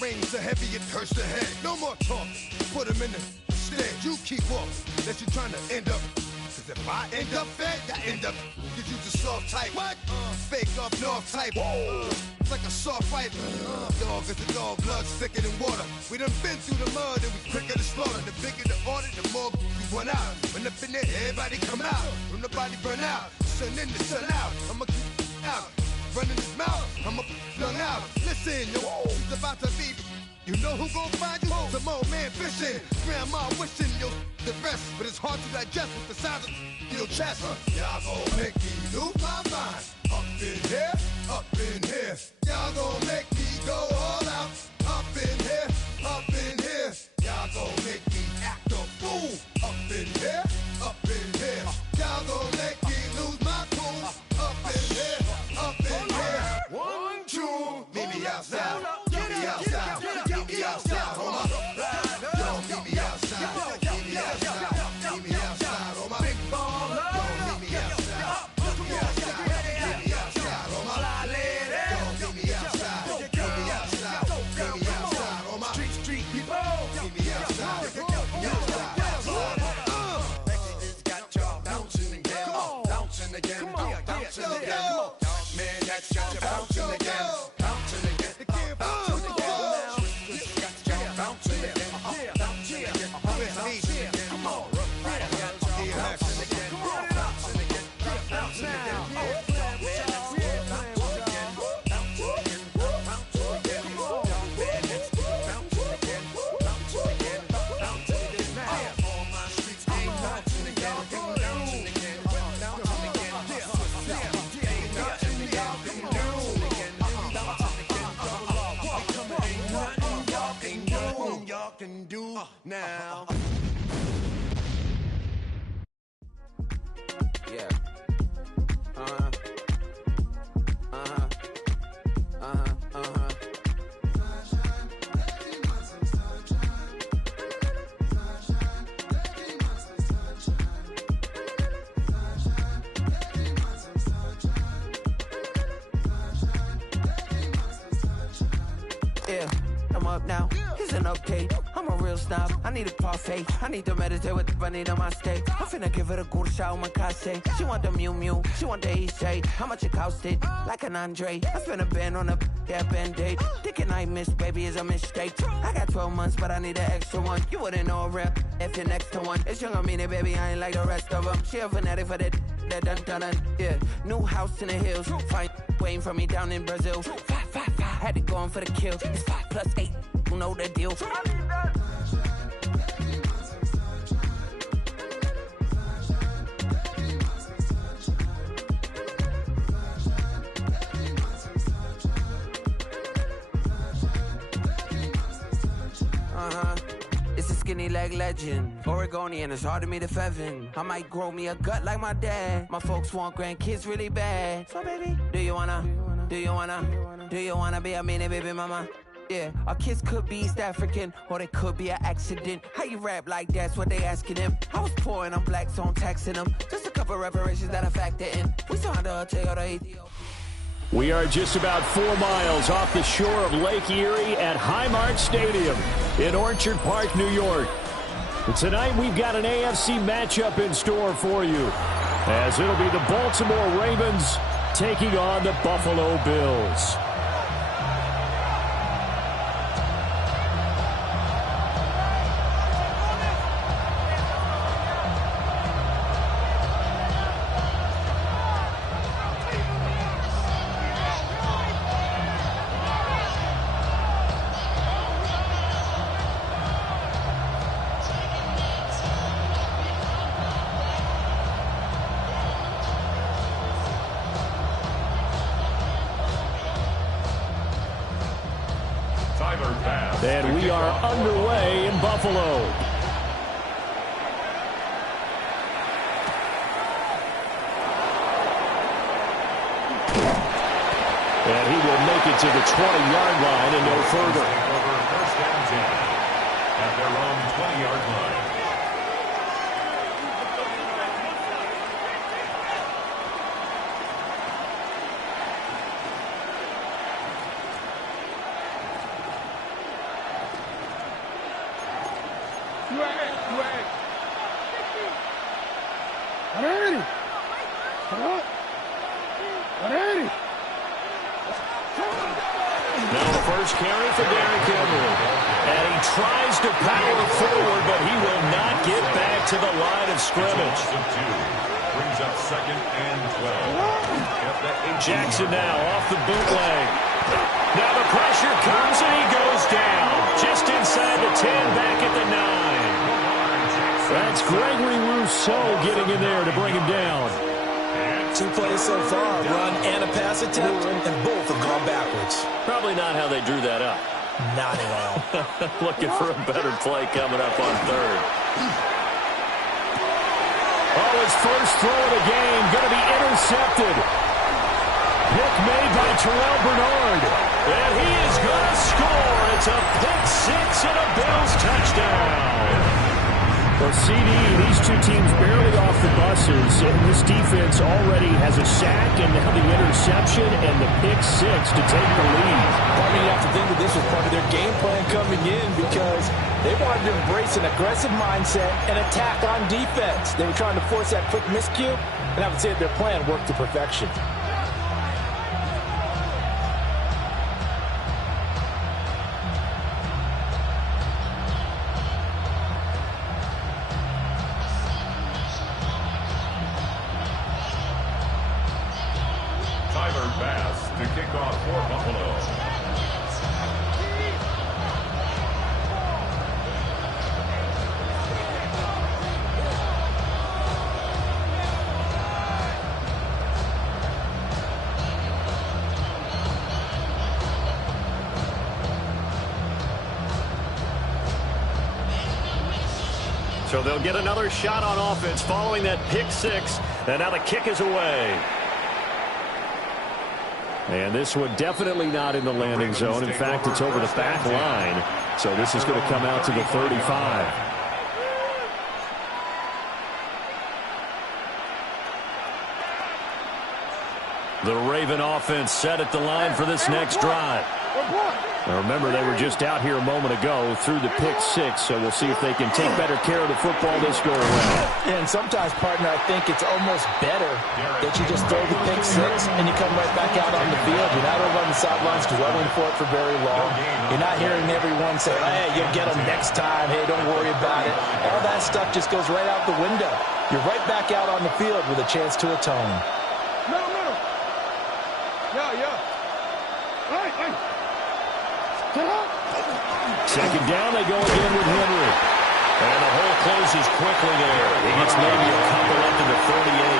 rings are heavy, it hurts the head. No more talk, put him in the stand. You keep off, unless you're trying to end up. Cause if I end up fed, I end up. Cause you the soft type. What? Fake up north type. It's like a soft fight. Dog is a dog, blood's thicker than water. We done been through the mud and we quicker to slaughter. The bigger the order, the more we run out. When up in there, everybody come out. When the body burn out, sun in the sun out. I'ma keep out. Running his mouth, I'ma flung out. Listen, yo, it's about to be. You know who gon' find you? Some old man fishing. Grandma wishing you the best, but it's hard to digest with the size of your chest. Y'all gon' make me lose my mind. Up in here, up in here. Y'all gon' make me go all out. Up in here, up in here. Y'all gon' make me act a fool. Up in here, up in here. Y'all gon' make me lose my cool. Up in here, up in here. 1, 2, meet me outside. Meet me outside. Meet me outside, homie. Yo, meet me outside. Meet me outside. Meet me outside, homie. Big ball, yo, meet me outside. Meet me outside. Meet me outside, homie. Yo, meet me outside. Meet me outside. Meet me outside, homie. Street people, meet me outside. Meet me outside. It's got y'all bouncing again, bouncing again, bouncing again. Man, that's got you bouncing again, bouncing again, bouncing again. Bouncing again, bouncing again, bouncing again. Come on, bouncing again, bouncing again, bouncing again, bouncing again. Can do now. Yeah. Yeah, I'm up now. Here's an update. I'm a real snob. I need a parfait. I need to meditate with the bunny on my steak. I'm finna give it a good shot on my casse. She want the Mew Mew. She want the EJ. How much it costed? Like an Andre. I spent a band on a band-aid. Thinking I miss, baby, is a mistake. I got 12 months, but I need an extra one. You wouldn't know a rep if you're next to one. It's young, I mean it, baby. I ain't like the rest of them. She a fanatic for that dun. Yeah, new house in the hills. Fine, waiting for me down in Brazil. 5. Had to go on for the kill. It's 5 plus 8. You know the deal. It's a skinny leg legend. Oregonian, it's hard to meet a Fevin. I might grow me a gut like my dad. My folks want grandkids really bad. So baby, do you wanna be a mini baby mama? Yeah, our kids could be East African, or they could be an accident. How you rap like that's what they asking him. I was poor and I'm black, so I'm taxing them. Just a couple reparations that I factor in. We saw the Toyota Ethiopia. We are just about 4 miles off the shore of Lake Erie at Highmark Stadium in Orchard Park, New York. And tonight we've got an AFC matchup in store for you, as it'll be the Baltimore Ravens taking on the Buffalo Bills. And we are underway in Buffalo. And he will make it to the 20-yard line and no further. First down 10 at their own 20-yard line. Now the first carry for Derrick Henry. And he tries to power forward, but he will not get back to the line of scrimmage. Brings up 2nd and 12. Jackson now off the bootleg. Now the pressure comes and he goes down. Just inside the 10, back at the 9. That's Gregory Rousseau getting in there to bring him down. 2 plays so far, run and a pass attempt, and both have gone backwards. Probably not how they drew that up. Not at all. Looking for a better play coming up on 3rd. Oh, his first throw of the game, going to be intercepted. Pick made by Terrell Bernard. And he is going to score. It's a pick 6 and a Bills touchdown. Well, CD, these two teams barely off the buses, and this defense already has a sack and now the interception and the pick 6 to take the lead. I mean, you have to think that this was part of their game plan coming in because they wanted to embrace an aggressive mindset and attack on defense. They were trying to force that quick miscue, and I would say that their plan worked to perfection. To kick off for Buffalo. So they'll get another shot on offense following that pick 6, and now the kick is away. And this one definitely not in the landing zone. In fact, it's over the back line. So this is going to come out to the 35. The Raven offense set at the line for this next drive. Now remember, they were just out here a moment ago through the pick 6, so we'll see if they can take better care of the football this go around. And sometimes, partner, I think it's almost better that you just throw the pick 6 and you come right back out on the field. You're not over on the sidelines dwelling for it for very long. You're not hearing everyone say, hey, you'll get them next time. Hey, don't worry about it. All that stuff just goes right out the window. You're right back out on the field with a chance to atone. Middle. Yeah. Hey. Second down, they go again with Henry. And the hole closes quickly there. He gets maybe a couple up to the 38.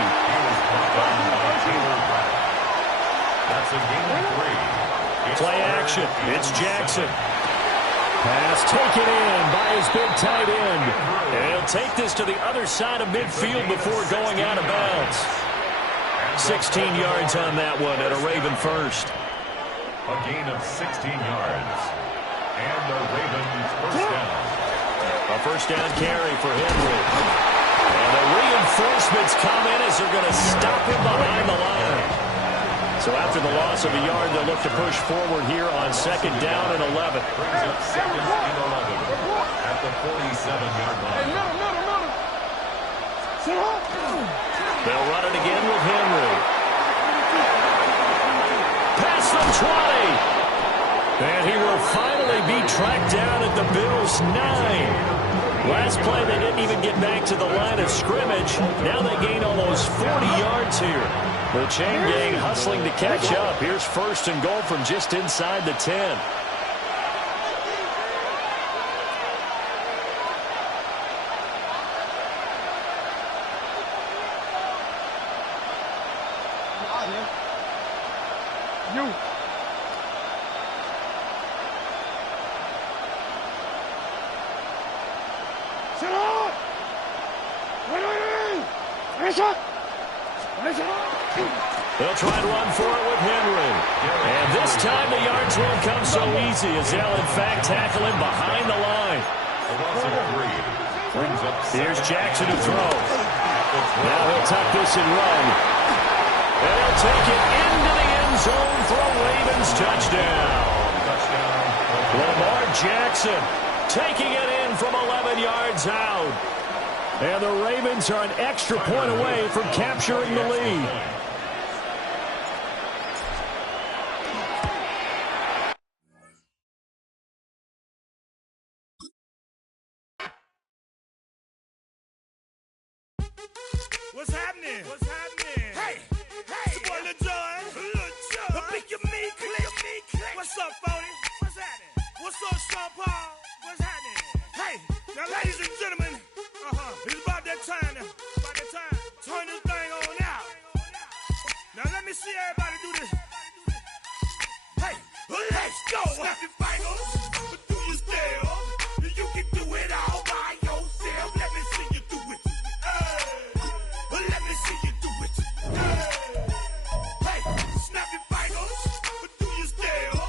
That's a gain of 3. Play action. It's Jackson. Pass taken in by his big tight end. And he'll take this to the other side of midfield before going out of bounds. 16 yards on that one at a Raven first. A gain of 16 yards. And the Ravens first down. A first down carry for Henry. And the reinforcements come in as they're going to stop him behind the line. So after the loss of a yard, they'll look to push forward here on 2nd down and 11. Brings up 2nd and 11 at the 47-yard line. They'll run it again with Henry. Past the 20. And he will finally be tracked down at the Bills' 9. Last play, they didn't even get back to the line of scrimmage. Now they gain almost 40 yards here. The chain gang hustling to catch up. Here's 1st and goal from just inside the 10. They'll try and run for it with Henry. And this time the yards won't come so easy as they'll in fact tackle him behind the line. Here's Jackson to throw. Now he'll tuck this and run. And he'll take it into the end zone for a Ravens touchdown. Lamar Jackson taking it in from 11 yards out. And the Ravens are an extra point away from capturing the lead. What's happening? What's happening? Hey, hey, it's your boy Lil Jon. The Pick Your Me Click. What's up, Phony? What's happening? What's up, Sean Paul? What's happening? Hey, now, ladies and gentlemen, it's about that time now. About that time. Turn this thing on out. Now, let me see everybody do this. Hey, let's go. Snap your fingers, but do you still? You can do it all by yourself. Let me see you do it. Let me see you do it. Hey, snap your fingers, but do you still?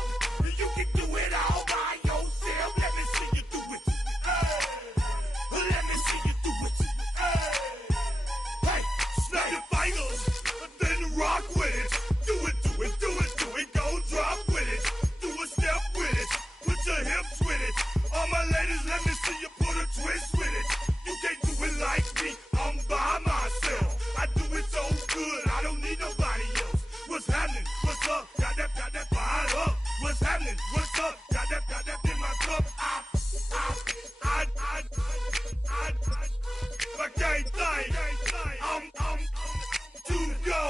You can do it all by yourself. Let me see you do it. Let me see you do it. Hey, snap your fingers, then rock with it. Do it, do it, do it, do it. Go drop with it. Do a step with it. Put your hips with it. All my ladies, let me see you put a twist with it. You can't do it like me. I'm by myself. I do it so good. I don't need nobody else. What's happening? What's up? Got that fired up. What's happening? What's up? Got that in my cup. I can't think. I'm too go.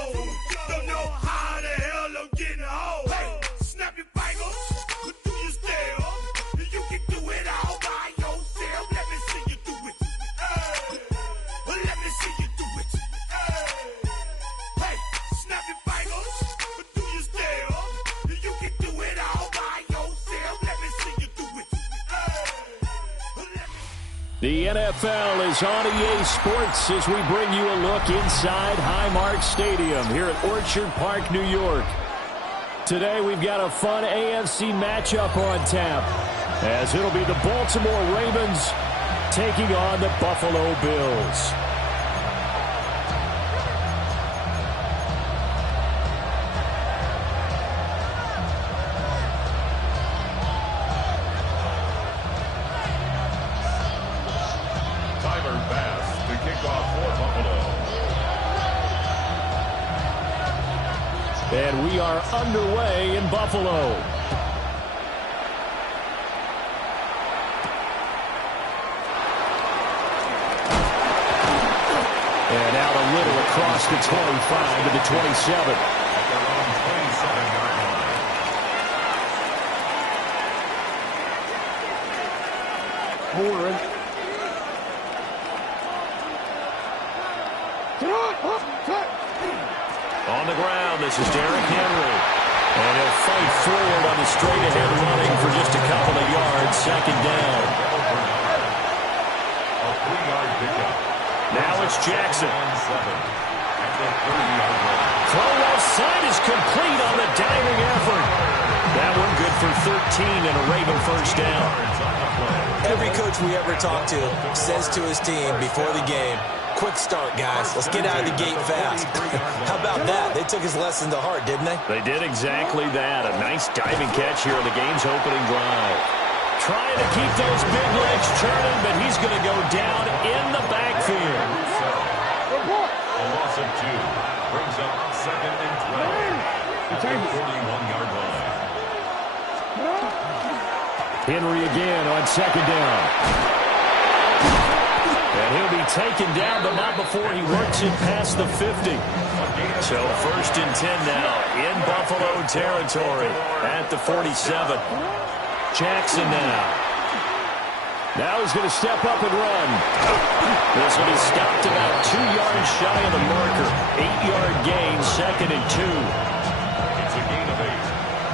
Don't know how the hell I'm getting home. Hey, snap your fingers. But do you still? You can do it all by yourself. Let me see you do it. Let me see you do it. Hey, snap your fingers. But do you still? You can do it all by yourself. Let me see you do it. The NFL is on EA Sports as we bring you a look inside Highmark Stadium here at Orchard Park, New York. Today we've got a fun AFC matchup on tap, as it'll be the Baltimore Ravens taking on the Buffalo Bills. Tyler Bass to kick off for Buffalo. And we are underway in Buffalo. And out a little across the 25 to the 27. At their own 27-yard line. Warren. On the ground, this is Derrick Henry. And he'll fight forward on the straight-ahead running for just a couple of yards. Second down. A 3-yard pickup. Now it's Jackson. At the 30-yard line. Throw left side is complete on the diving effort. That one good for 13 and a Raven first down. Every coach we ever talk to says to his team before the game, quick start, guys. Let's get out of the gate fast. How about that? They took his lesson to heart, didn't they? They did exactly that. A nice diving catch here on the game's opening drive. Trying to keep those big legs churning, but he's going to go down in the backfield. A loss of 2 brings up 2nd and 12 at the 41-yard line. Henry again on second down. And he'll be taken down, but not before he works it past the 50. So 1st and 10 now in Buffalo territory at the 47. Jackson now. Now he's going to step up and run. This one is stopped about 2 yards shy of the marker. 8-yard gain, 2nd and 2. It's a gain of 8.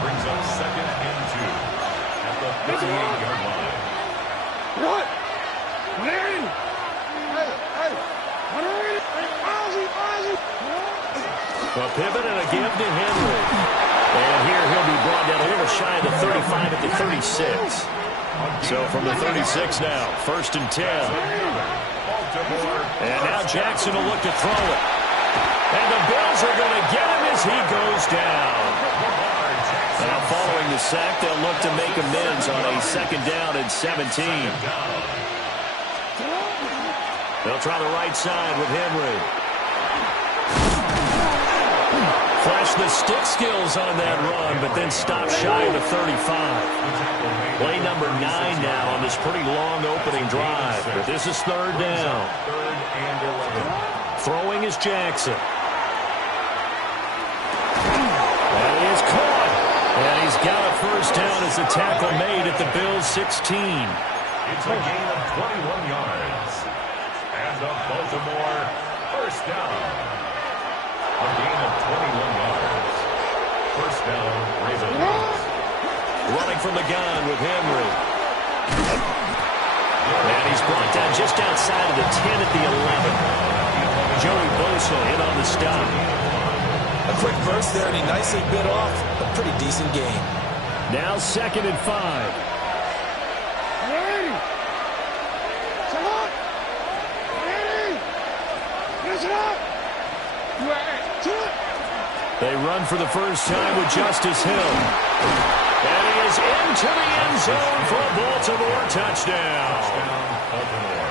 Brings up 2nd and 2 at the 58-yard line. What? A pivot and a give to Henry. And here he'll be brought down a little shy of the 35 at the 36. So from the 36 now, 1st and 10. And now Jackson will look to throw it. And the Bills are going to get him as he goes down. Now following the the sack. They'll look to make amends on a 2nd down and 17. They'll try the right side with Henry. Flash the stick skills on that run, but then stop shy of the 35. Play number 9 now on this pretty long opening drive. But this is 3rd down. Throwing is Jackson. And he is caught. And he's got a 1st down as the tackle made at the Bills' 16. It's a gain of 21 yards. And the Baltimore 1st down. A gain of 21 yards. 1st down, Ravens. Running from the gun with Henry. And he's brought down just outside of the 10 at the 11. Joey Bosa in on the stop. A quick burst there, and he nicely bit off a pretty decent game. Now 2nd and 5. They run for the first time with Justice Hill. And he is into the end zone for a Baltimore touchdown.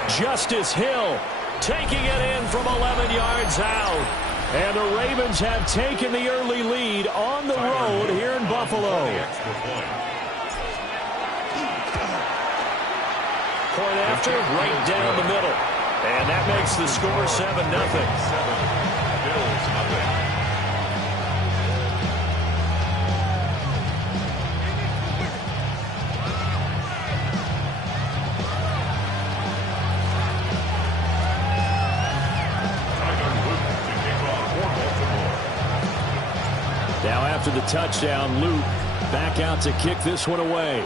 Justice Hill taking it in from 11 yards out. And the Ravens have taken the early lead on the road here in Buffalo. Point after, right down the middle. And that makes the score 7-0. Bills nothing. Now after the touchdown, Luke back out to kick this one away.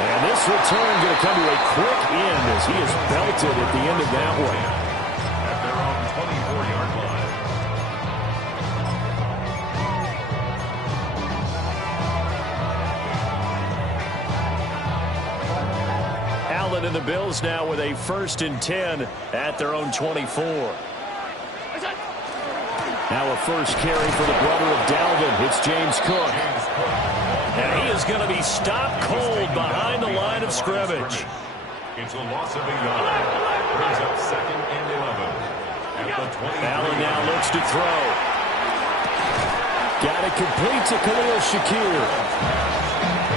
And this return going to come to a quick end as he is belted at the end of that one. At their own 24-yard line. Allen and the Bills now with a 1st and 10 at their own 24. Now a first carry for the brother of Dalvin. It's James Cook. And he is going to be stopped cold behind the line of scrimmage. It's a loss of a yard. Brings up 2nd and 11. At the 20. Allen now looks to throw. Got it complete to Khalil Shakir.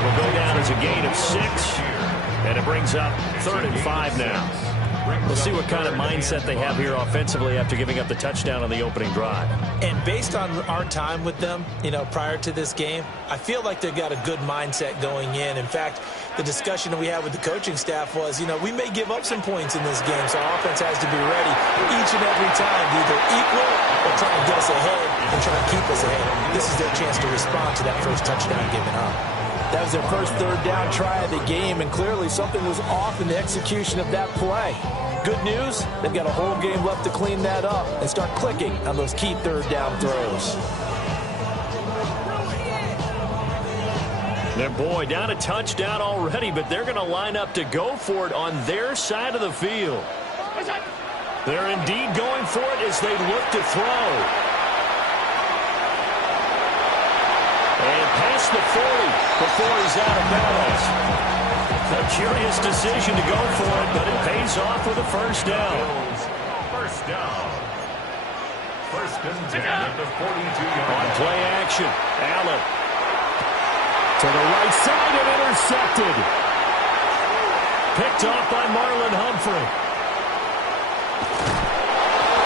Will go down as a gain of 6. And it brings up 3rd and 5 now. We'll see what kind of mindset they have here offensively after giving up the touchdown on the opening drive. And based on our time with them, prior to this game, I feel like they've got a good mindset going in. In fact, the discussion that we had with the coaching staff was, we may give up some points in this game, so our offense has to be ready each and every time, either equal or try and get us ahead and try and keep us ahead. This is their chance to respond to that first touchdown given up. That was their first 3rd down try of the game, and clearly something was off in the execution of that play. Good news, they've got a whole game left to clean that up and start clicking on those key 3rd down throws. Their boy down a touchdown already, but they're going to line up to go for it on their side of the field. They're indeed going for it as they look to throw. And past the 40 before he's out of bounds. A curious decision to go for it, but it pays off with a 1st down. 1st down. 1st and 10 at the 42-yard line. On play action, Allen. To the right side and intercepted. Picked off by Marlon Humphrey.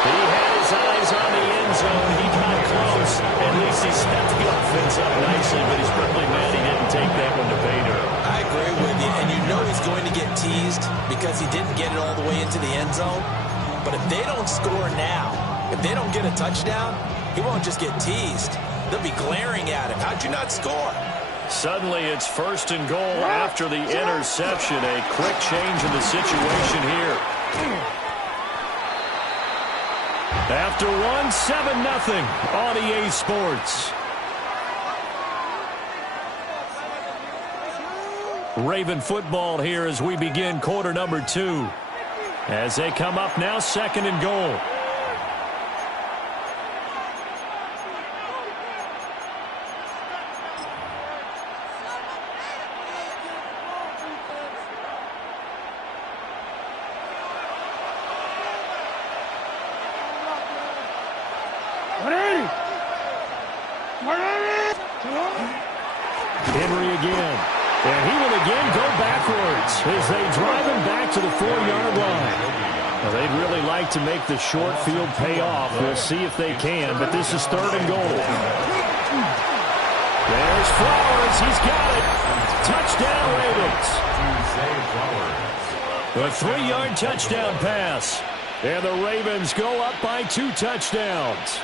He had his eyes on the end zone. He got close. At least he stepped the offense up nicely, but he's probably mad he didn't take that one to pay dirt. I agree with you, and he's going to get teased because he didn't get it all the way into the end zone. But if they don't score now, if they don't get a touchdown, he won't just get teased. They'll be glaring at him. How'd you not score? Suddenly it's 1st and goal after the interception. A quick change in the situation here. After one, 7-0 on EA Sports. Raven football here as we begin quarter number 2. As they come up now, 2nd and goal. Henry again. And he will again go backwards as they drive him back to the 4-yard line. Well, they'd really like to make the short field pay off. We'll see if they can, but this is 3rd and goal. There's Flowers. He's got it. Touchdown, Ravens. A 3-yard touchdown pass. And the Ravens go up by 2 touchdowns.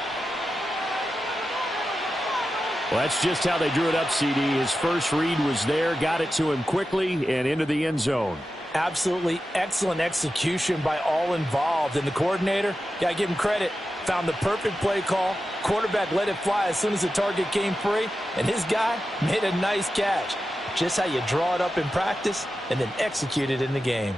Well, that's just how they drew it up, CD. His first read was there, got it to him quickly, and into the end zone. Absolutely excellent execution by all involved. And the coordinator, got to give him credit, found the perfect play call. Quarterback let it fly as soon as the target came free, and his guy made a nice catch. Just how you draw it up in practice and then execute it in the game.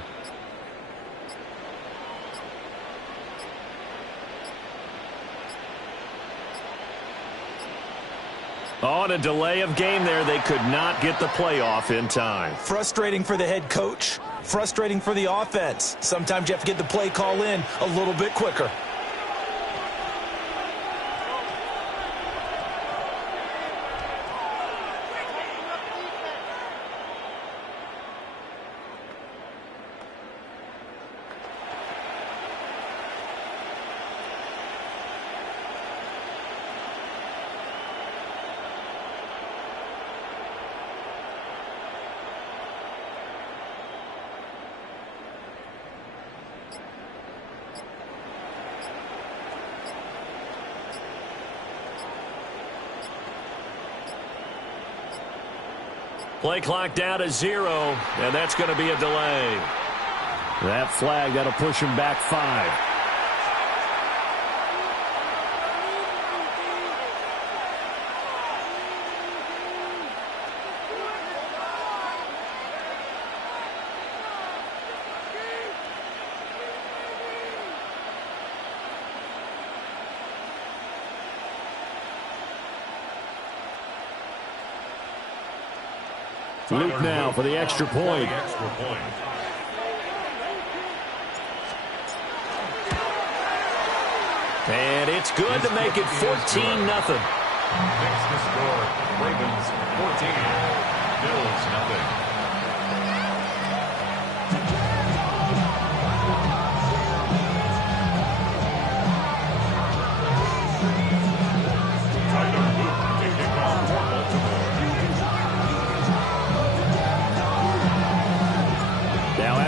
On a delay of game there, they could not get the playoff in time. Frustrating for the head coach, frustrating for the offense. Sometimes you have to get the play call in a little bit quicker. Play clock down to 0, and that's going to be a delay. That flag, that'll push him back 5. Luke now for the extra point. And it's good to make it 14-0. Next to score, Ravens 14, Bills 0.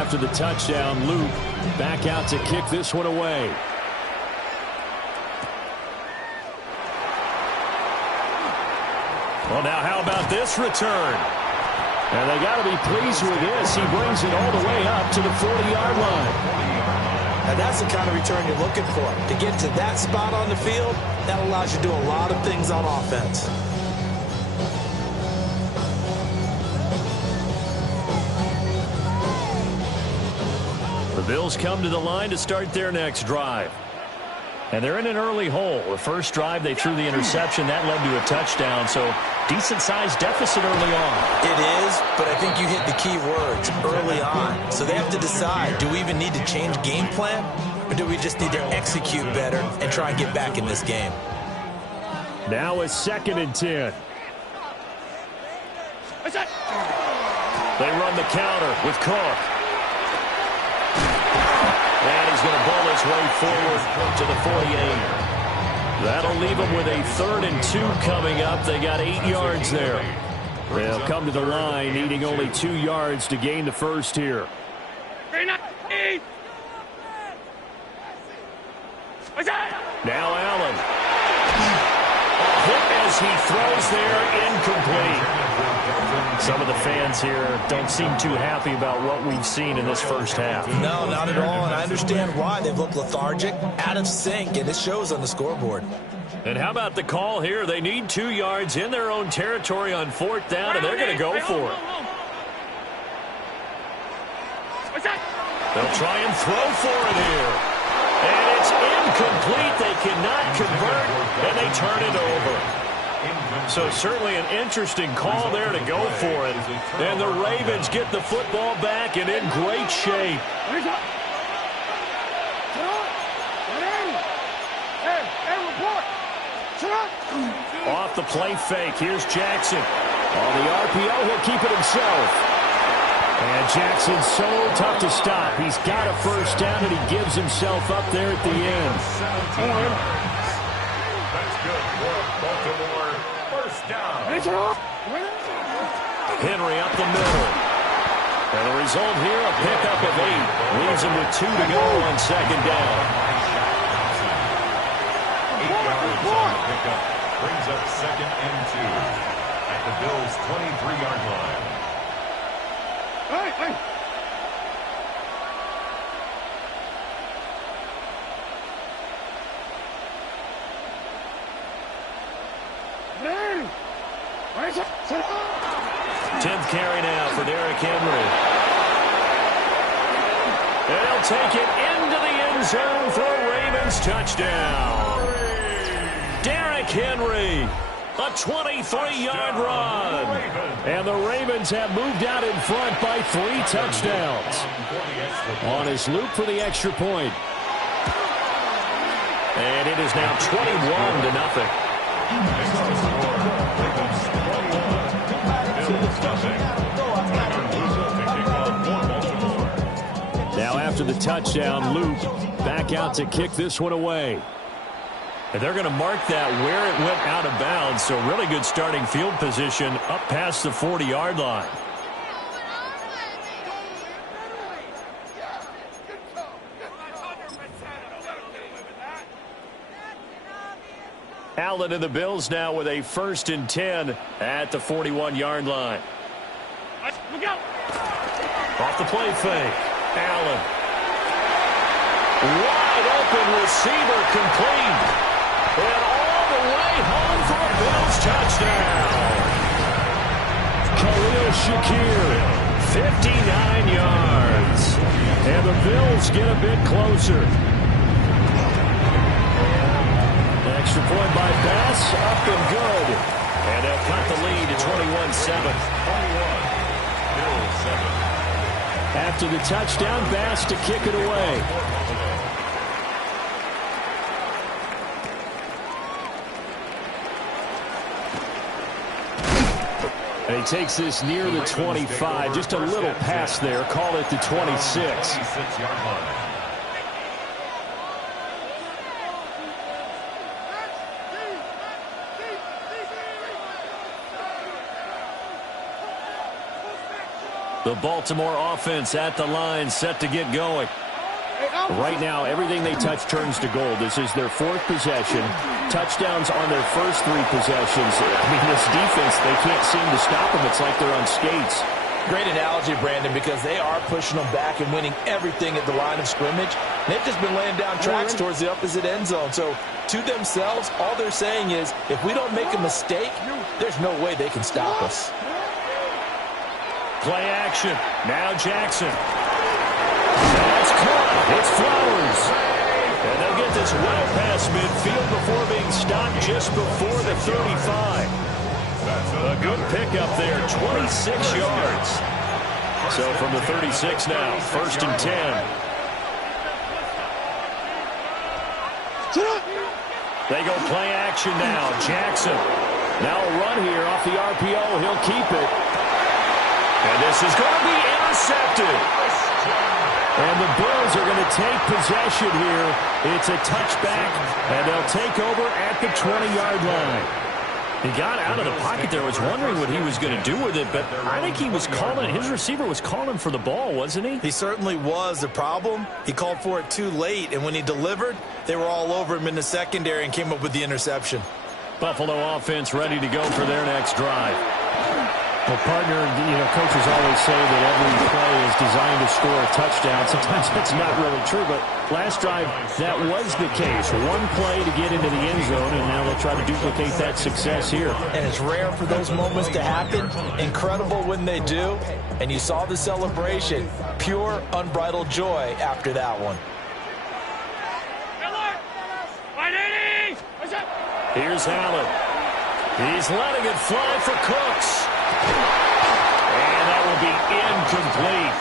After the touchdown, Luke back out to kick this one away. Well, now how about this return? And they got to be pleased with this. He brings it all the way up to the 40-yard line. And that's the kind of return you're looking for. To get to that spot on the field, that allows you to do a lot of things on offense. The Bills come to the line to start their next drive. And they're in an early hole. The first drive, they threw the interception. That led to a touchdown, so decent-sized deficit early on. It is, but I think you hit the key words, early on. So they have to decide, do we even need to change game plan, or do we just need to execute better and try and get back in this game? Now it's 2nd and 10. They run the counter with Cook. And he's going to ball his way forward to the 48. That'll leave them with a 3rd and 2 coming up. They got 8 yards there. They'll come to the line, needing only 2 yards to gain the first here. Now Allen. A hit as he throws there, incomplete. Some of the fans here don't seem too happy about what we've seen in this first half. No, not at all, and I understand why. They've looked lethargic, out of sync, and it shows on the scoreboard. And how about the call here? They need 2 yards in their own territory on 4th down, and they're going to go for it. They'll try and throw for it here. And it's incomplete. They cannot convert, and they turn it over. So certainly an interesting call there to go for it. And the Ravens get the football back and in great shape. Off the play fake. Here's Jackson. On the RPO, he'll keep it himself. And Jackson's so tough to stop. He's got a first down, and he gives himself up there at the end. 17 yards. That's good for Baltimore. First down. Henry up the middle. And the result here, a pickup of 8. Leaves him with 2 to go on second down. 8 yards on the pickup. Brings up second and 2 at the Bills' 23-yard line. Tenth carry now for Derrick Henry. And he'll take it into the end zone for a Ravens touchdown. Derrick Henry, a 23-yard run. And the Ravens have moved out in front by 3 touchdowns. On his loop for the extra point. And it is now 21-0. Now after the touchdown, Luke back out to kick this one away. And they're going to mark that where it went out of bounds. So really good starting field position up past the 40-yard line. Allen and the Bills now with a 1st and 10 at the 41-yard line. Off the play fake. Allen. Wide open receiver complete. And all the way home for a Bills touchdown. Khalil Shakir, 59 yards. And the Bills get a bit closer. Extra point by Bass, up and good. And they'll cut the lead to 21-7. 21, Bills 7. After the touchdown, Bass to kick it away. And he takes this near the 25. Just a little pass there. Call it the 26. 26-yard line. The Baltimore offense at the line, set to get going. Right now, everything they touch turns to gold. This is their 4th possession. Touchdowns on their first 3 possessions. I mean, this defense, they can't seem to stop them. It's like they're on skates. Great analogy, Brandon, because they are pushing them back and winning everything at the line of scrimmage. They've just been laying down tracks towards the opposite end zone. So, to themselves, all they're saying is, if we don't make a mistake, there's no way they can stop us. Play action. Now Jackson. That's caught. It's Flowers. And they'll get this well past midfield before being stopped just before the 35. A good pickup there, 26 yards. So from the 36 now, 1st and 10. They go play action now. Jackson. Now a run here off the RPO. He'll keep it. And this is going to be intercepted. And the Bills are going to take possession here. It's a touchback, and they'll take over at the 20-yard line. He got out of the pocket there. I was wondering what he was going to do with it, but I think he was calling, his receiver was calling for the ball, wasn't he? He certainly was. The problem, he called for it too late, and when he delivered, they were all over him in the secondary and came up with the interception. Buffalo offense ready to go for their next drive. Well, partner, coaches always say that every play is designed to score a touchdown. Sometimes that's not really true, but last drive, that was the case. One play to get into the end zone, and now they'll try to duplicate that success here. And it's rare for those moments to happen. Incredible when they do. And you saw the celebration. Pure, unbridled joy after that one. Here's Allen. He's letting it fly for Cooks. And that will be incomplete.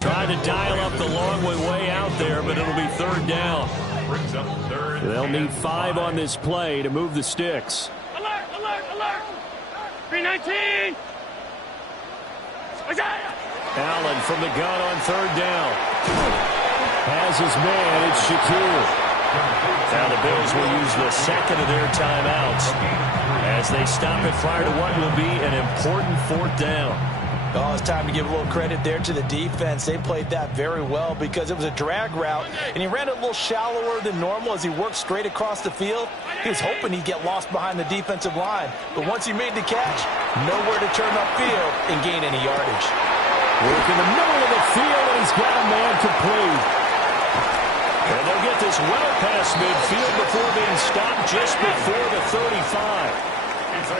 Trying to dial up the long way out there, but it'll be third down. They'll need 5 on this play to move the sticks. Alert, alert, alert! 319! Allen from the gun on third down. Has his man, it's Shakir. Now the Bills will use the second of their timeouts as they stop it prior to what will be an important fourth down. Oh, it's time to give a little credit there to the defense. They played that very well because it was a drag route, and he ran it a little shallower than normal as he worked straight across the field. He was hoping he'd get lost behind the defensive line, but once he made the catch, nowhere to turn upfield and gain any yardage. Work in the middle of the field, and he's got a man complete. And they'll get this well past midfield before being stopped just before the 35.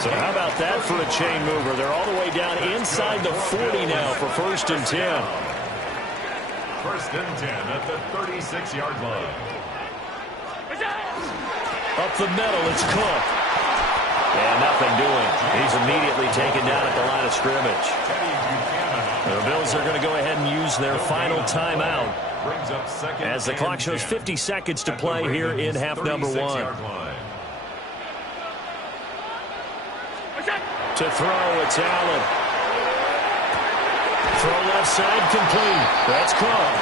So how about that for a chain mover? They're all the way down inside the 40 now for 1st and 10. 1st and 10 at the 36-yard line. Up the middle, it's Cook. And nothing doing. He's immediately taken down at the line of scrimmage. The Bills are going to go ahead and use their final timeout as the clock shows 50 seconds to play here in half number 1. To throw, it's Allen. Throw left side, complete. That's Cook.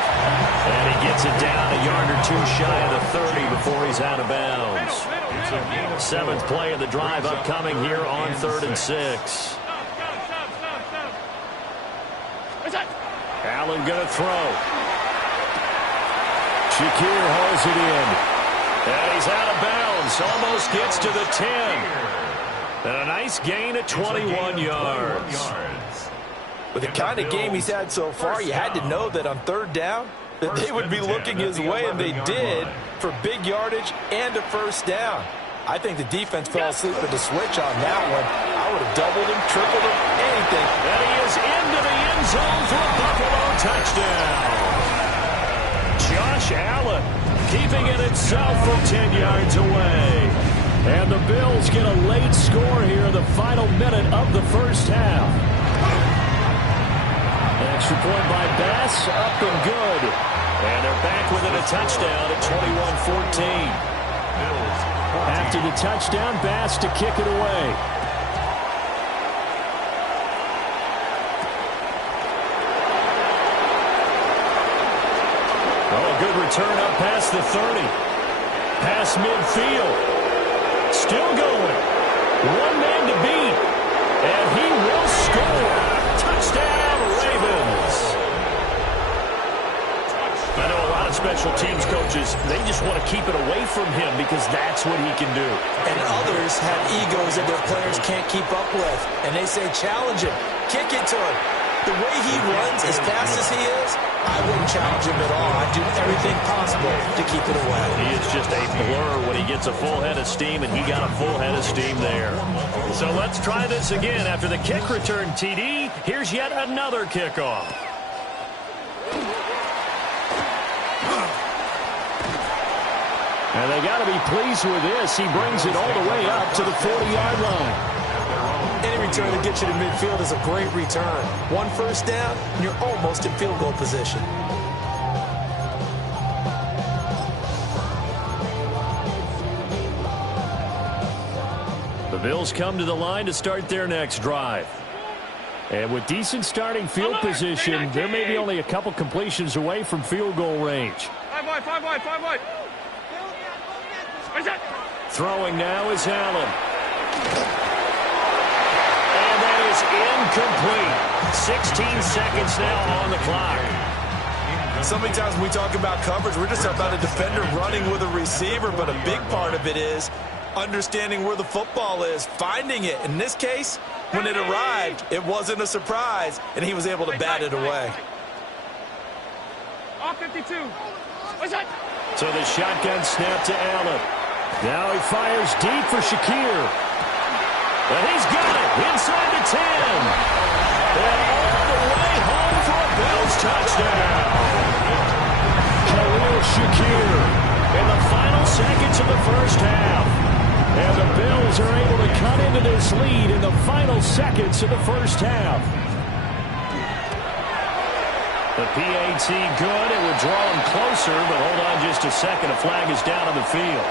And he gets it down a yard or 2 shy of the 30 before he's out of bounds. 7th play of the drive upcoming here on 3rd and 6. Allen going to throw. Shakir hauls it in. And he's out of bounds. Almost gets to the 10. And a nice gain of 21 yards. With the kind of game he's had so far, you had to know that on 3rd down that they would be looking his way, and they did, for big yardage and a 1st down. I think the defense fell asleep with the switch on that one. I would have doubled him, tripled him, anything. And he is into the end zone for a Buffalo touchdown. Josh Allen keeping it himself from 10 yards away. And the Bills get a late score here in the final minute of the 1st half. Extra point by Bass, up and good. And they're back within a touchdown at 21-14. After the touchdown, Bass to kick it away. Oh, a good return up past the 30. Past midfield. Still going. 1 man to beat. And he will score. Touchdown, Ravens. I know a lot of special teams coaches, they just want to keep it away from him because that's what he can do. And others have egos that their players can't keep up with. And they say, challenge him. Kick it to him. The way he runs, as fast as he is, I wouldn't challenge him at all. I'd do everything possible to keep it away. He is just a blur when he gets a full head of steam, and he got a full head of steam there. So let's try this again. After the kick return TD, here's yet another kickoff. And they got to be pleased with this. He brings it all the way up to the 40-yard line. Any return that gets you to midfield is a great return. 1 1st down, and you're almost in field goal position. The Bills come to the line to start their next drive. And with decent starting field position, they're maybe only a couple completions away from field goal range. 5 wide. Throwing now is Allen. And that is incomplete. 16 seconds now on the clock. So many times when we talk about coverage, we're just about a defender running with a receiver, but a big part of it is understanding where the football is, finding it. In this case, when it arrived, it wasn't a surprise, and he was able to bat it away. All 52. So the shotgun snap to Allen. Now he fires deep for Shakir. And he's got it inside the 10. And all the way home for a Bills touchdown. Khalil Shakir in the final seconds of the 1st half. And the Bills are able to cut into this lead in the final seconds of the 1st half. The PAT good. It would draw him closer, but hold on just a second. A flag is down on the field.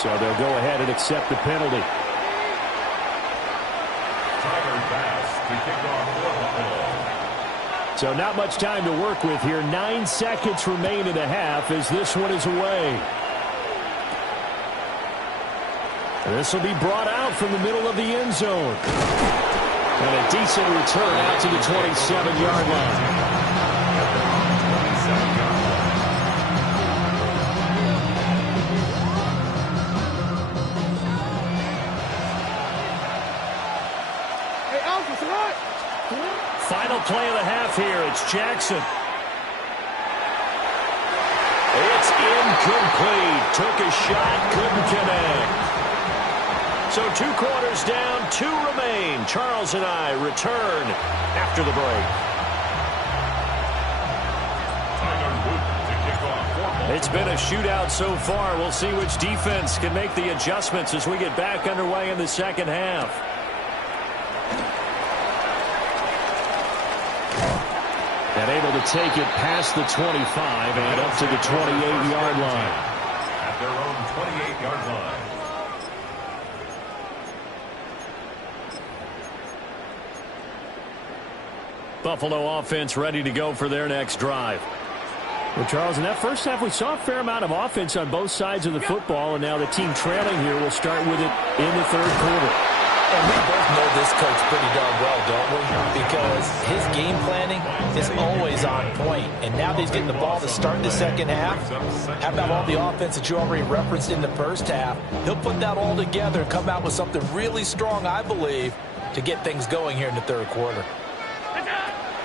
So they'll go ahead and accept the penalty. So not much time to work with here. 9 seconds remain in the half as this one is away. This will be brought out from the middle of the end zone. And a decent return out to the 27-yard line. Final play of the half here. It's Jackson. It's incomplete. Took a shot, couldn't connect. So 2 quarters down, 2 remain. Charles and I return after the break. It's been a shootout so far. We'll see which defense can make the adjustments as we get back underway in the second half. And able to take it past the 25 and up to the 28-yard line. At their own 28-yard line. Buffalo offense ready to go for their next drive. Well, Charles, in that first half, we saw a fair amount of offense on both sides of the football, and now the team trailing here will start with it in the third quarter. And we both know this coach pretty darn well, don't we? Because his game planning is always on point. And now that he's getting the ball to start the second half, how about all the offense that you already referenced in the first half? He'll put that all together and come out with something really strong, I believe, to get things going here in the third quarter.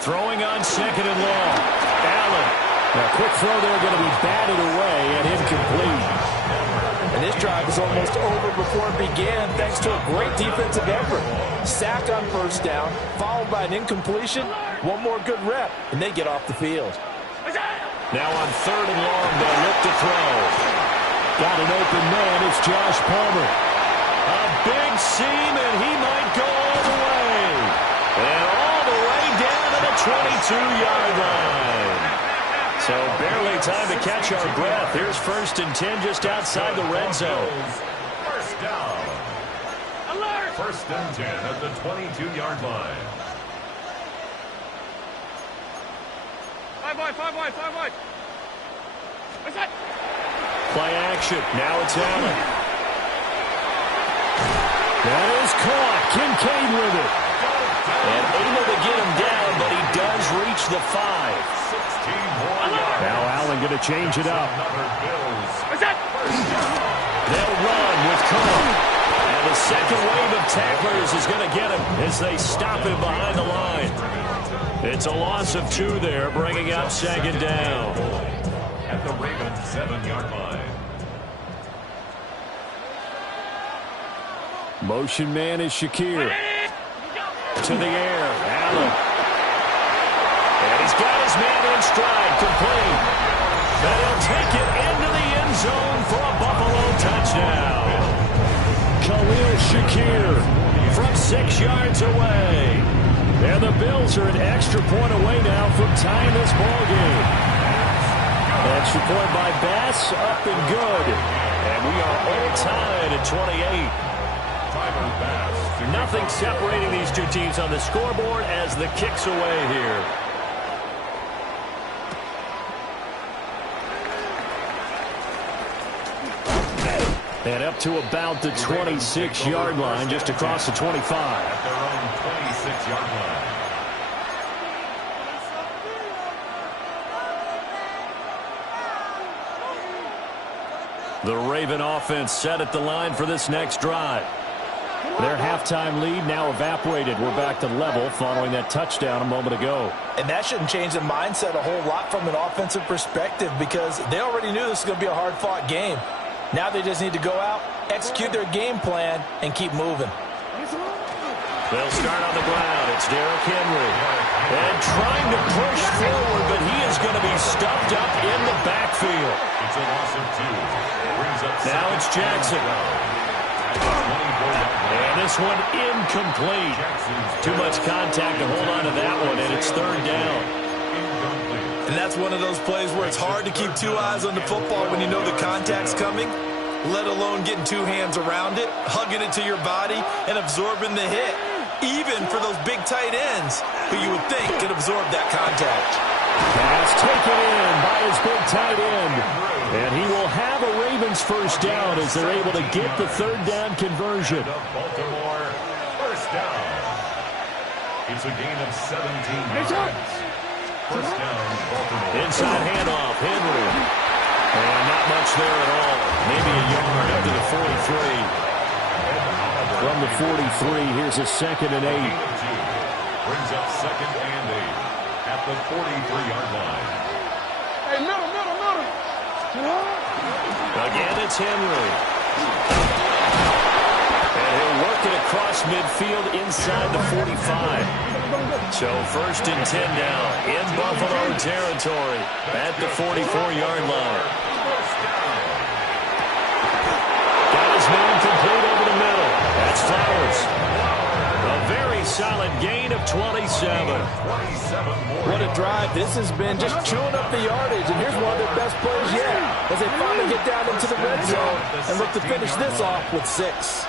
Throwing on second and long. Allen. A quick throw there going to be batted away and incomplete. And this drive is almost over before it began thanks to a great defensive effort. Sack on first down, followed by an incompletion. One more good rep, and they get off the field. Now on third and long, they'll look to throw. Got an open man. It's Josh Palmer. A big seam, and he might go all the way. And all the way down to the 22-yard line. So barely time to catch our breath. Here's 1st and 10 just outside the red zone. First down. Alert! 1st and 10 at the 22-yard line. Five wide. What's that? Play action. Now it's Allen. That is caught. Kincaid with it. And able to get him down, but he does reach the 5. Now Allen going to change it up. They'll run with Cohen. And the second wave of tacklers is going to get him as they stop him behind the line. It's a loss of 2 there, bringing up second down. At the Ravens 7-yard line. Motion man is Shakir. To the air, Allen. And he's got his man in stride, complete. And he'll take it into the end zone for a Buffalo touchdown. Khalil Shakir from 6 yards away. And the Bills are an extra point away now from tying this ball game. Extra point by Bass, up and good. And we are all tied at 28. Nothing separating these two teams on the scoreboard as the kick's away here. And up to about the 26-yard line, just across the 25. At their own 26-yard line. The Raven offense set at the line for this next drive. Their halftime lead now evaporated. We're back to level following that touchdown a moment ago. And that shouldn't change the mindset a whole lot from an offensive perspective because they already knew this was going to be a hard-fought game. Now they just need to go out, execute their game plan, and keep moving. They'll start on the ground. It's Derrick Henry. And trying to push forward, but he is going to be stuffed up in the backfield. It's a loss of 2. Now it's Jackson. And this one incomplete. Too much contact to hold on to that one, and it's third down. And that's one of those plays where it's hard to keep two eyes on the football when you know the contact's coming, let alone getting two hands around it, hugging it to your body, and absorbing the hit, even for those big tight ends who you would think could absorb that contact. Pass taken in by his big tight end. And he will have a Ravens first down as they're able to get the third down conversion. Baltimore, first down. It's a gain of 17 yards. First down, Baltimore. Inside handoff, Henry. And not much there at all. Maybe a yard up to the 43. From the 43, here's a 2nd and 8. Brings up 2nd and 8 at the 43-yard line. Hey, middle. Again, it's Henry. And he'll work it across midfield inside the 45. So 1st and 10 now in Buffalo territory at the 44-yard line. Got his man complete over the middle. That's Flowers. A very solid gain of 27. What a drive this has been, just chewing up the yardage. And here's one of their best plays yet as they finally get down into the red zone and look to finish this off with 6.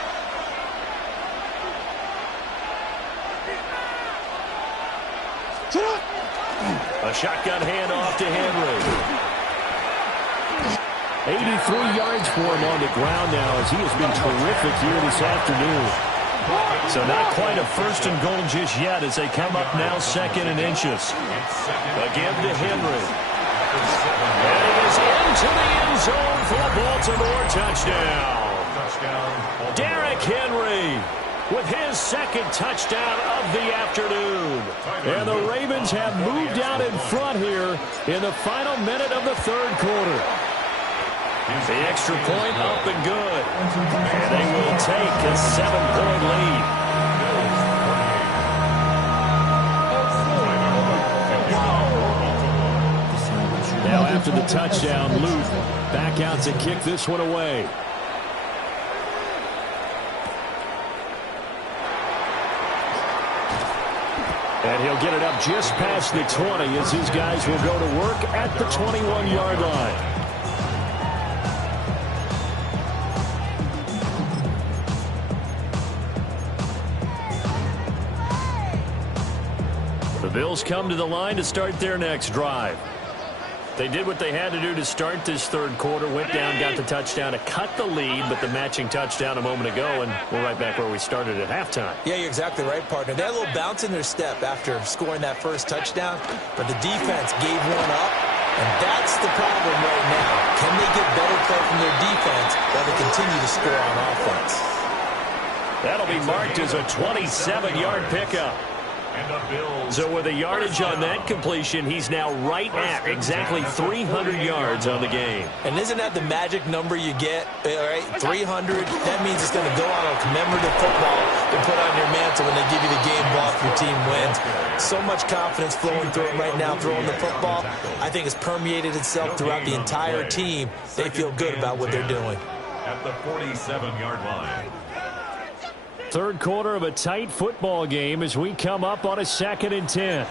A shotgun handoff to Henry. 83 yards for him on the ground now as he has been terrific here this afternoon. So not quite a 1st and goal just yet as they come up now 2nd and inches. Again to Henry. And he is into the end zone for a Baltimore touchdown. Derrick Henry with his 2nd touchdown of the afternoon. And the Ravens have moved out in front here in the final minute of the 3rd quarter. The extra point up and good. And they will take a 7-point lead. Now after the touchdown, Luke back out to kick this one away. And he'll get it up just past the 20 as his guys will go to work at the 21-yard line. The Bills come to the line to start their next drive. They did what they had to do to start this 3rd quarter, went down, got the touchdown to cut the lead, but the matching touchdown a moment ago, and we're right back where we started at halftime. Yeah, you're exactly right, partner. They had a little bounce in their step after scoring that first touchdown, but the defense gave one up, and that's the problem right now. Can they get better play from their defense while they continue to score on offense? That'll be marked as a 27-yard pickup. So with a yardage on that completion, he's now right at exactly 300 yards on the game. And isn't that the magic number you get, all right? 300, that means it's going to go on a commemorative football to put on your mantle when they give you the game ball if your team wins. So much confidence flowing through him right now, throwing the football. I think it's permeated itself throughout the entire team. They feel good about what they're doing. At the 47-yard line. 3rd quarter of a tight football game as we come up on a 2nd and 10.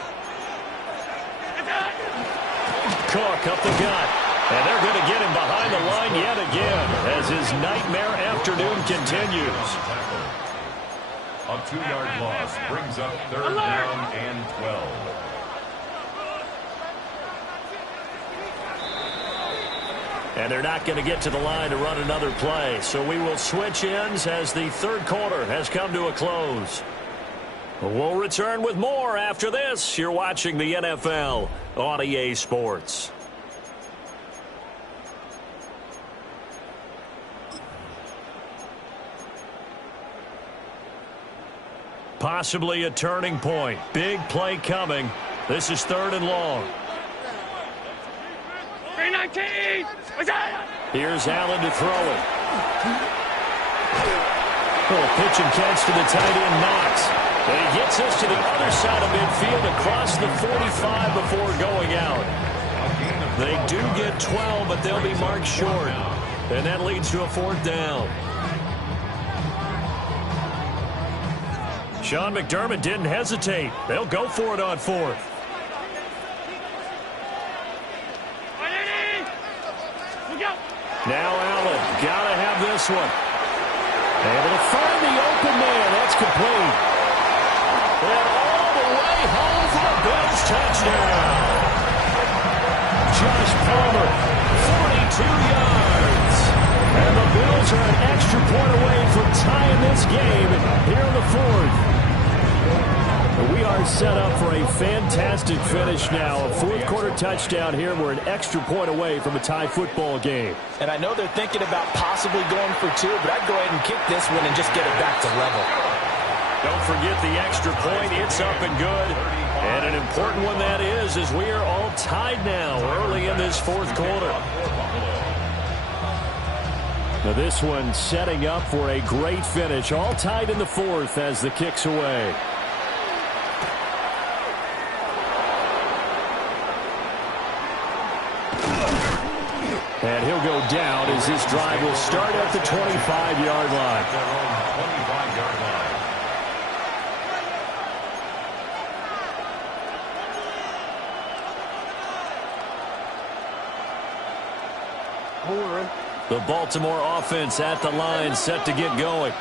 Cook up the gut. And they're going to get him behind the line yet again as his nightmare afternoon continues. A 2-yard loss brings up 3rd down and 12. And they're not going to get to the line to run another play. So we will switch ends as the 3rd quarter has come to a close. We'll return with more after this. You're watching the NFL on EA Sports. Possibly a turning point. Big play coming. This is 3rd and long. 319! Here's Allen to throw it. Pitch and catch to the tight end, Knox. But he gets us to the other side of midfield across the 45 before going out. They do get 12, but they'll be marked short. And that leads to a 4th down. Sean McDermott didn't hesitate. They'll go for it on 4th. this one. Able to find the open man. That's complete. And all the way home for the Bills touchdown. Josh Palmer, 42 yards. And the Bills are an extra point away from tying this game here in the fourth. We are set up for a fantastic finish now. A fourth-quarter touchdown here. We're an extra point away from a tie football game. And I know they're thinking about possibly going for two, but I'd go ahead and kick this one and just get it back to level. Don't forget the extra point. It's up and good. And an important one that is, as we are all tied now early in this fourth quarter. Now this one setting up for a great finish. All tied in the fourth as the kick's away. And he'll go down as this drive will start at the 25-yard line. The Baltimore offense at the line, set to get going.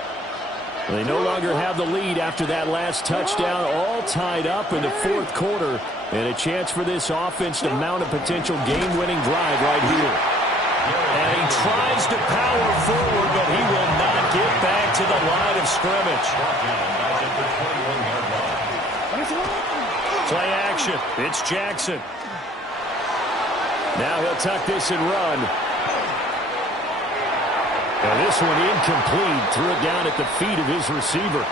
They no longer have the lead after that last touchdown, all tied up in the fourth quarter, and a chance for this offense to mount a potential game-winning drive right here. And he tries to power forward, but he will not get back to the line of scrimmage. Play action. It's Jackson. Now he'll tuck this and run. And this one incomplete. Threw it down at the feet of his receiver.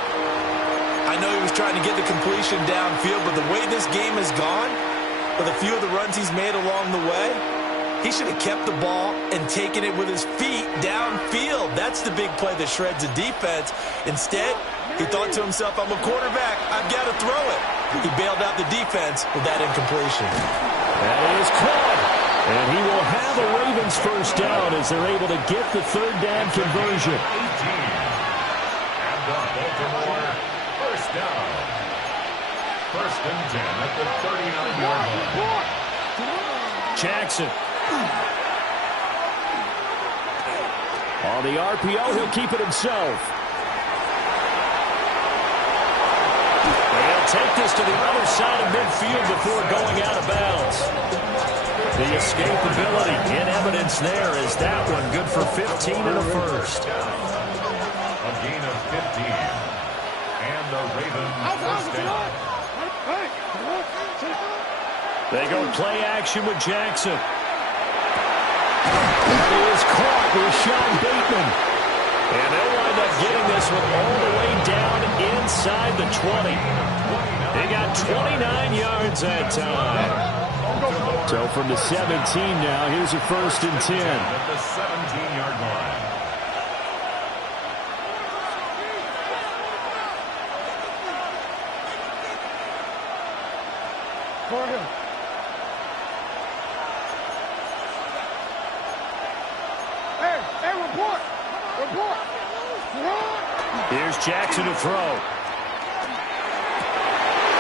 I know he was trying to get the completion downfield, but the way this game has gone, with a few of the runs he's made along the way, he should have kept the ball and taken it with his feet downfield. That's the big play that shreds a defense. Instead, he thought to himself, I'm a quarterback. I've got to throw it. He bailed out the defense with that incompletion. That is caught. And he will have a Ravens first down as they're able to get the third down conversion. And the Baltimore first down. First and 10 at the 39-yard line. Jackson. On the RPO, he'll keep it himself. They'll take this to the other side of midfield before going out of bounds. The escapability in evidence there is that one good for 15 and a first. A gain of 15. And the Ravens first down. They go play action with Jackson. That is caught with Sean Bateman. And they'll wind up getting this one all the way down inside the 20. They got 29 yards that time. So from the 17 now, here's a first and 10. At the 17-yard line. For him. Hey, report. Here's Jackson to throw.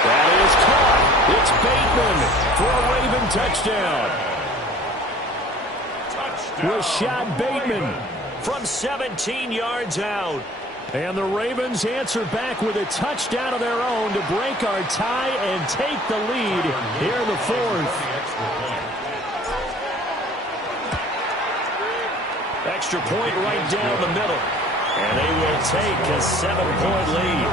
That is caught. It's Bateman for a Raven touchdown. Rashad Bateman from 17 yards out. And the Ravens answer back with a touchdown of their own to break our tie and take the lead here in the fourth. Extra point right down the middle. And they will take a 7-point lead.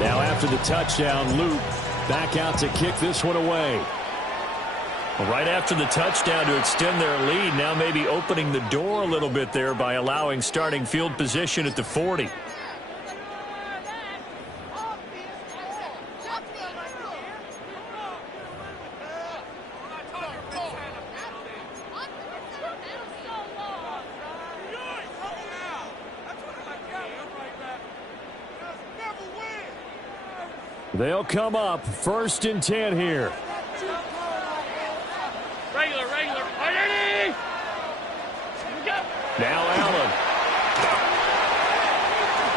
Now after the touchdown, Luke back out to kick this one away. Well, right after the touchdown to extend their lead, now maybe opening the door a little bit there by allowing starting field position at the 40. They'll come up first and 10 here. Regular. Now Allen.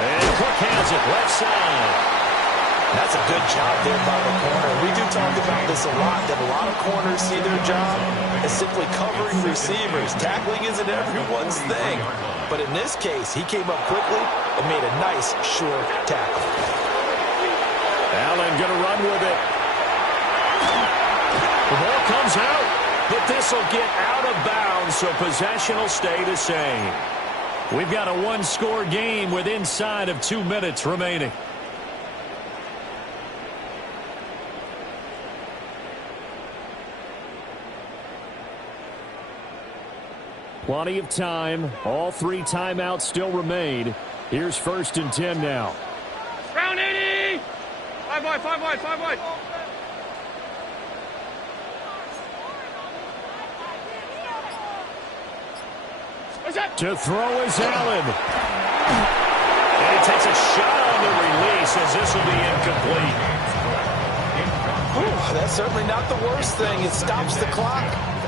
And Cook has it left side. That's a good job there by the corner. We do talk about this a lot, that a lot of corners see their job as simply covering receivers. Tackling isn't everyone's thing. But in this case, he came up quickly and made a nice, short tackle. Allen going to run with it. The ball comes out, but this will get out of bounds, so possession will stay the same. We've got a one-score game with inside of 2 minutes remaining. Plenty of time. All 3 timeouts still remain. Here's 1st and 10 now. Round 80! 5 wide, 5 wide, 5 wide. To throw is Allen. And he takes a shot on the release as this will be incomplete. Ooh, that's certainly not the worst thing. It stops the clock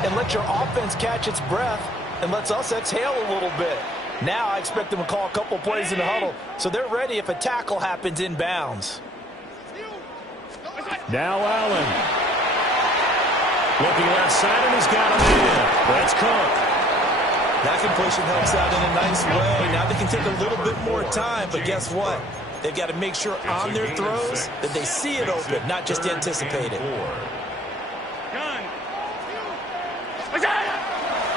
and lets your offense catch its breath and lets us exhale a little bit. Now I expect them to call a couple plays in the huddle, so they're ready if a tackle happens inbounds. Now Allen. Looking left side, and he's got him in. That's Cook. That completion helps out in a nice way. Now they can take a little bit more time, but guess what? They've got to make sure on their throws that they see it open, not just anticipate it.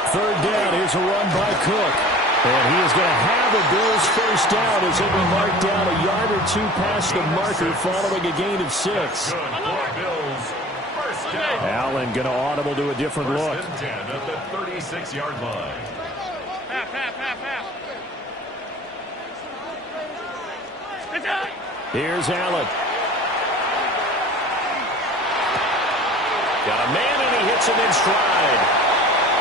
3rd down. Here's a run by Cook. And he is going to have a Bills first down as he'll be marked down a yard or 2 past the marker following a gain of 6. Allen going to audible to a different look. 10 at the 36-yard line. Here's Allen. Got a man, and he hits him in stride.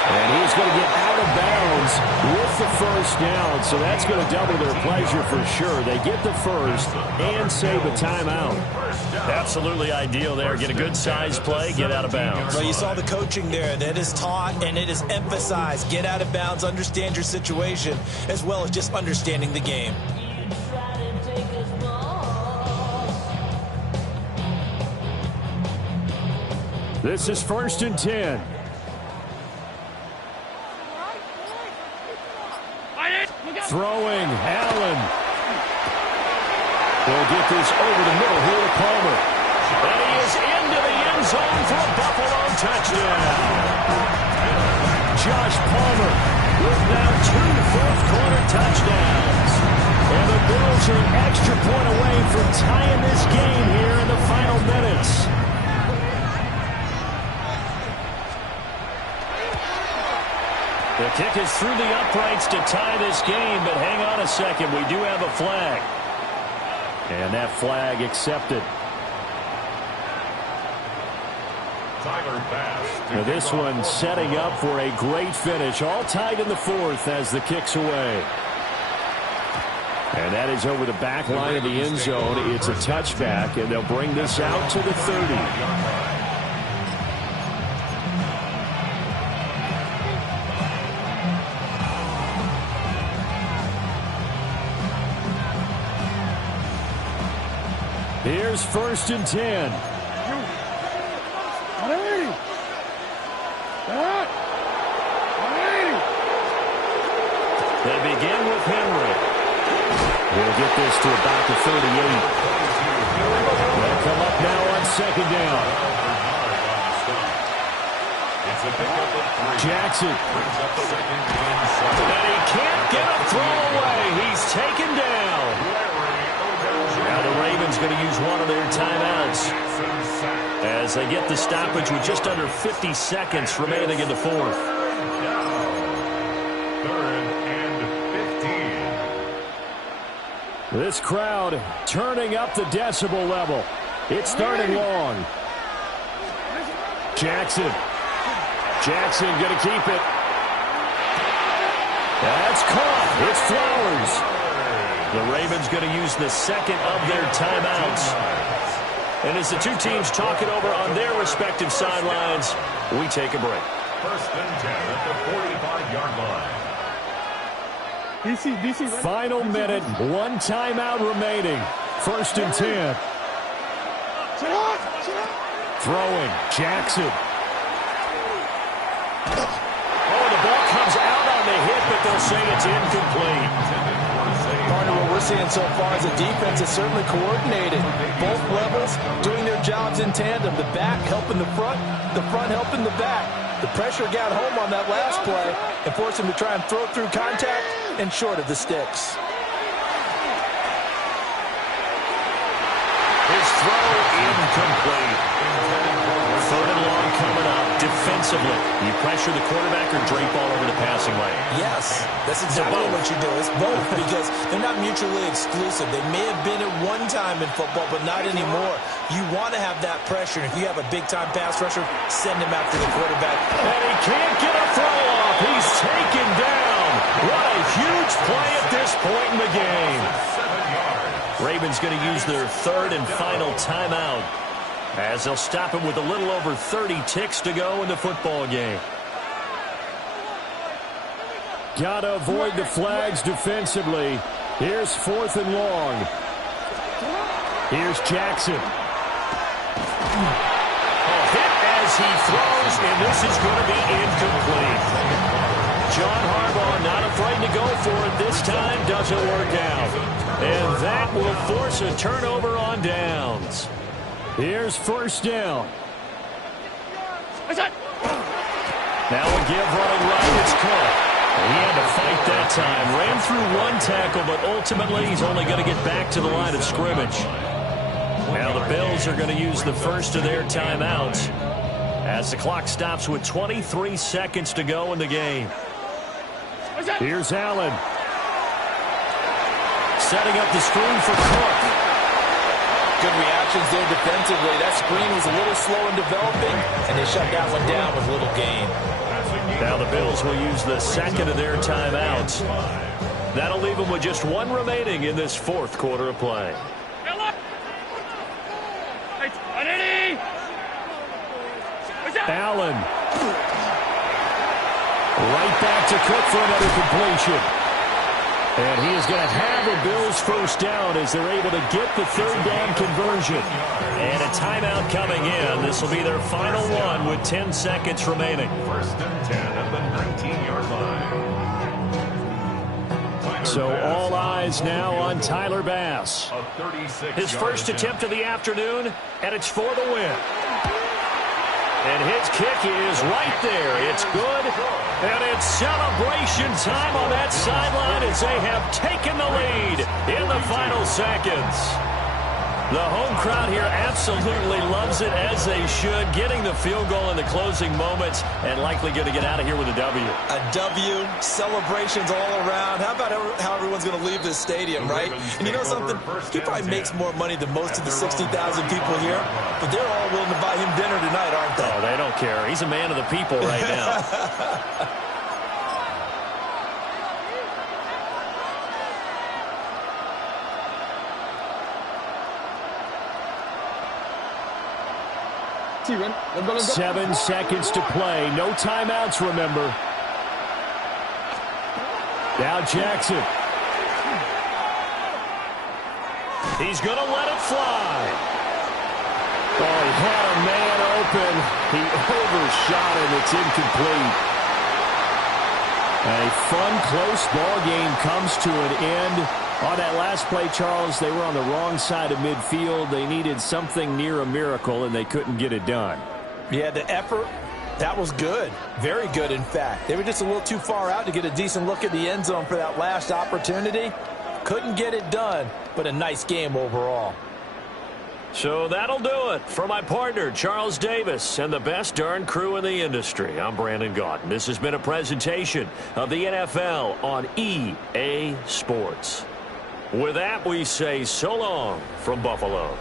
And he's going to get out of bounds with the first down, so that's going to double their pleasure for sure. They get the first and save a timeout. Absolutely ideal there. Get a good size play, get out of bounds. Well, you saw the coaching there. That is taught and it is emphasized. Get out of bounds, understand your situation, as well as just understanding the game. This is 1st and 10. Throwing, Allen. They'll get this over the middle here to Palmer. And he is into the end zone for a Buffalo touchdown. Josh Palmer with now 2 fourth-quarter touchdowns. And the Bills are an extra point away from tying this game here in the final minutes. The kick is through the uprights to tie this game, but hang on a second. We do have a flag. And that flag accepted. Now this one setting up for a great finish. All tied in the 4th as the kick's away. And that is over the back line of the end zone. It's a touchback, and they'll bring this out to the 30. Here's 1st and 10. They begin with Henry. He'll get this to about the 38. They'll come up now on 2nd down. Jackson. And he can't get a throw away. He's taken down. Now the Ravens going to use one of their timeouts as they get the stoppage with just under 50 seconds remaining in the 4th. 3rd and 15. This crowd turning up the decibel level. It's 3rd and long. Jackson. Jackson going to keep it. That's caught. It's Flowers. The Ravens going to use the 2nd of their timeouts. And as the 2 teams talk it over on their respective sidelines, we take a break. 1st and 10 at the 45-yard line. Final minute, 1 timeout remaining. 1st and 10. Throwing, Jackson. Oh, the ball comes out on the hit, but they'll say it's incomplete. Partner, what we're seeing so far is the defense is certainly coordinated. Both levels doing their jobs in tandem. The back helping the front helping the back. The pressure got home on that last play and forced him to try and throw through contact and short of the sticks. His throw incomplete. Third and long coming up. Defensively, you pressure the quarterback or drape all over the passing lane? Yes, that's exactly what you do. It's both because they're not mutually exclusive. They may have been at one time in football, but not anymore. You want to have that pressure. If you have a big-time pass rusher, send him after the quarterback. And he can't get a throw off. He's taken down. What a huge play at this point in the game. Ravens going to use their third and final timeout, as they'll stop him with a little over 30 ticks to go in the football game. Got to avoid the flags defensively. Here's 4th and long. Here's Jackson. Hit as he throws, and this is going to be incomplete. John Harbaugh not afraid to go for it. This time doesn't work out. And that will force a turnover on downs. Here's 1st down. Now a give running right. It's Cook. He had to fight that time. Ran through one tackle, but ultimately he's only going to get back to the line of scrimmage. Now the Bills are going to use the first of their timeouts as the clock stops with 23 seconds to go in the game. Here's Allen. Setting up the screen for Cook. Good reactions there defensively. That screen was a little slow in developing, and they shut that one down with little gain. Now the Bills will use the second of their timeouts. That'll leave them with just one remaining in this 4th quarter of play. Allen. Right back to Cook for another completion. And he is going to have a Bills first down as they're able to get the 3rd down conversion. And a timeout coming in. This will be their final one with 10 seconds remaining. 1st and 10 at the 19-yard line. So all eyes now on Tyler Bass. His first attempt of the afternoon, and it's for the win. And his kick is right there. It's good. And it's celebration time on that sideline as they have taken the lead in the final seconds. The home crowd here absolutely loves it, as they should, getting the field goal in the closing moments and likely going to get out of here with a W. A W, celebrations all around. How about how everyone's going to leave this stadium, right? And you know something? He probably makes more money than most of the 60,000 people here, but they're all willing to buy him dinner tonight, aren't they? Oh, they don't care. He's a man of the people right now. Go. 7 seconds to play. No timeouts, remember. Now Jackson. He's going to let it fly. Oh, he had a man open. He overshot him. It's incomplete. A fun, close ball game comes to an end. On that last play, Charles, they were on the wrong side of midfield. They needed something near a miracle, and they couldn't get it done. Yeah, the effort, that was good. Very good, in fact. They were just a little too far out to get a decent look at the end zone for that last opportunity. Couldn't get it done, but a nice game overall. So that'll do it for my partner, Charles Davis, and the best darn crew in the industry. I'm Brandon Gaudin. This has been a presentation of the NFL on EA Sports. With that, we say so long from Buffalo.